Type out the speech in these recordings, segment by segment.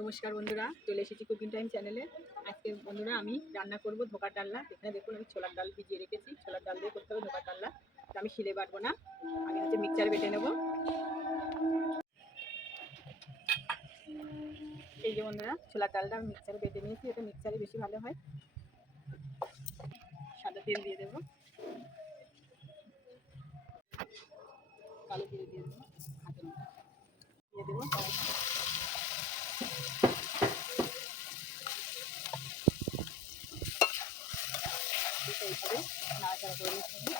নমস্কার বন্ধুরা, চলে এসেছি কুকিং টাইম চ্যানেলে। আজকে বন্ধুরা আমি রান্না করব ধোকার ডালনা। এখানে দেখুন আমি ছোলার ডাল ভিজিয়ে রেখেছি। ছোলার ডাল দিয়ে করতে হবে ধোকার ডালনা। তো আমি শিলে বাটবো না, আমি মিক্সচারে বেটে নেব। এই যে বন্ধুরা, ছোলার ডালটা আমি মিক্সচারে বেটে নিয়েছি। এটা মিক্সচারে বেশি ভালো হয়। সাদা তেল দিয়ে দেবো, কালো তেল দিয়ে দেবো, দিয়ে দেবো এইভাবে নাড়াচাড়া করে নিতে হবে।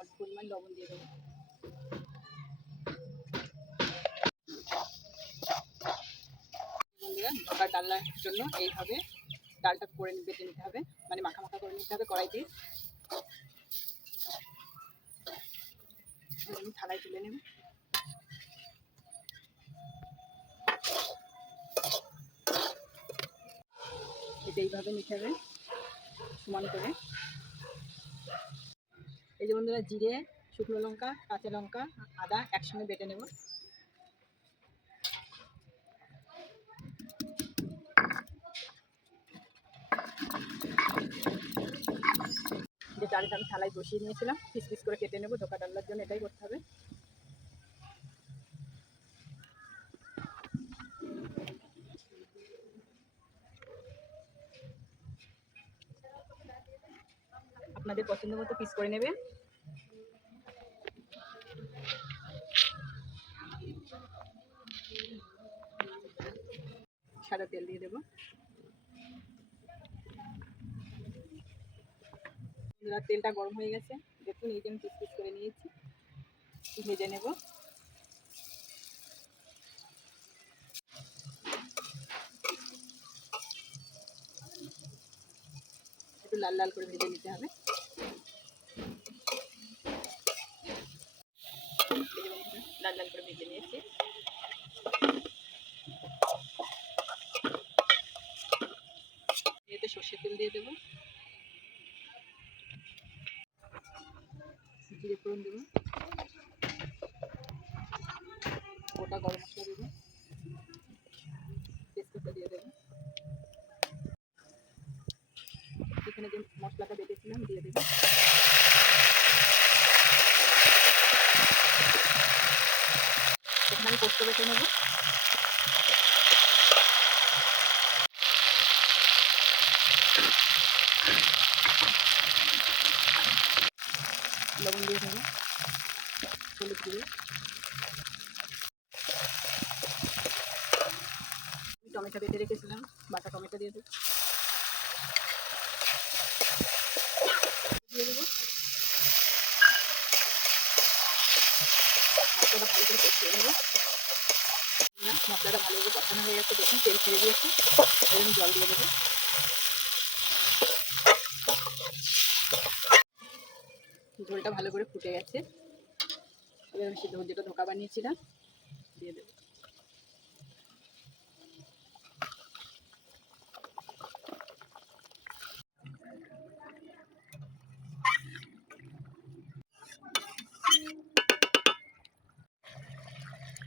অল্প পরিমাণ লবণ দিয়ে দেবো। বন্ধুরা, ধোকার ডালনার জন্য এইভাবে ডালটা করে বেটে নিতে হবে, মানে মাখা মাখা করে নিতে হবে কড়াইতে। আমি থালায় তুলে নেব। এটা এইভাবে নিতে হবে সমান করে। এই যে বন্ধুরা, জিরে, শুকনো লঙ্কা, কাঁচা লঙ্কা, আদা একসঙ্গে বেটে নেব। যে ডালটা আমি থালায় বসিয়ে নিয়েছিলাম, পিস পিস করে কেটে নেব। ধোকা ডালনার জন্য এটাই করতে হবে। আপনাদের পছন্দ মতো পিস করে নেবেন। সাদা তেল দিয়ে দেবো। তেলটা গরম হয়ে গেছে, দেখুন এই যে আমি পিস পিস করে নিয়েছি, ভেজে নেব। একটু লাল লাল করে ভেজে নিতে হবে। লাল লাল করে ভেজে নিয়েছি। এতে সর্ষের তেল দিয়ে দেবো, জিরে ফোড়ন দেবো, গোটা গরম মশলা দেবো, তেজপাতা দিয়ে দেবো। এখানে যে মশলাটা বেটেছিলাম দিয়ে দেবো। এখানে আমি পোস্ত বেটে নেবো। লবণ দিয়ে দেবো, হলুদ দিয়ে, টমেটো বেটে রেখেছিলাম, বাটা টমেটো দিয়ে দেবো, দিয়ে দেবো। মশলাটা ভালো করে কষিয়ে নেবো। মশলাটা ভালোভাবে কষানো হয়ে গেছে, দেখুন তেল ছেড়ে দিয়েছে। এরকম জল দিয়ে দেবো। ঝোলটা ভালো করে ফুটে গেছে। এবার আমি সিদ্ধ যেটা ধোকা বানিয়েছিলাম দিয়ে দেবো।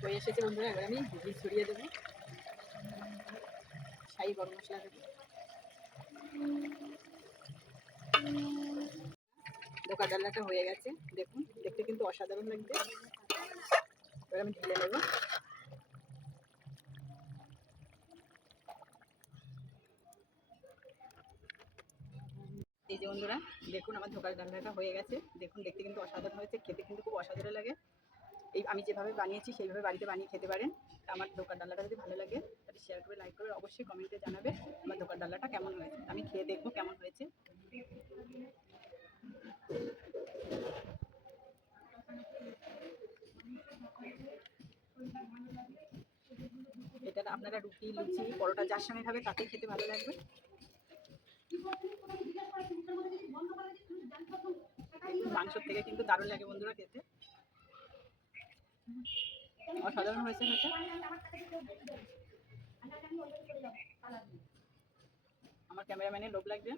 হয়ে এসেছে বন্ধুরা, এবার আমি ঘি ছড়িয়ে দেবো, শাহি গরম মশলা দেবো। ধোকা ডালনাটা হয়ে গেছে, দেখুন দেখতে কিন্তু অসাধারণ লাগবে। এবার আমি ঢেলে নেব। এই যে বন্ধুরা, দেখুন আমার ধোকার ডালনাটা হয়ে গেছে। দেখুন দেখতে কিন্তু অসাধারণ হয়েছে, খেতে কিন্তু খুব অসাধারণ লাগে। এই আমি যেভাবে বানিয়েছি সেইভাবে বাড়িতে বানিয়ে খেতে পারেন। আমার ধোকার ডালনাটা যদি ভালো লাগে তাহলে শেয়ার করে, লাইক করে, অবশ্যই কমেন্টে জানাবে আমার ধোকার ডালনাটা কেমন হয়েছে। আমি খেয়ে দেখবো কেমন হয়েছে। এটা আপনারা রুটি, লুচি, পরোটা যার সঙ্গে খাবে তাতে খেতে ভালো লাগবে। মাংসের থেকে কিন্তু দারুণ লাগে বন্ধুরা খেতে, অসাধারণ হয়েছে খেতে। আমার ক্যামেরাম্যানের লোভ লাগবে।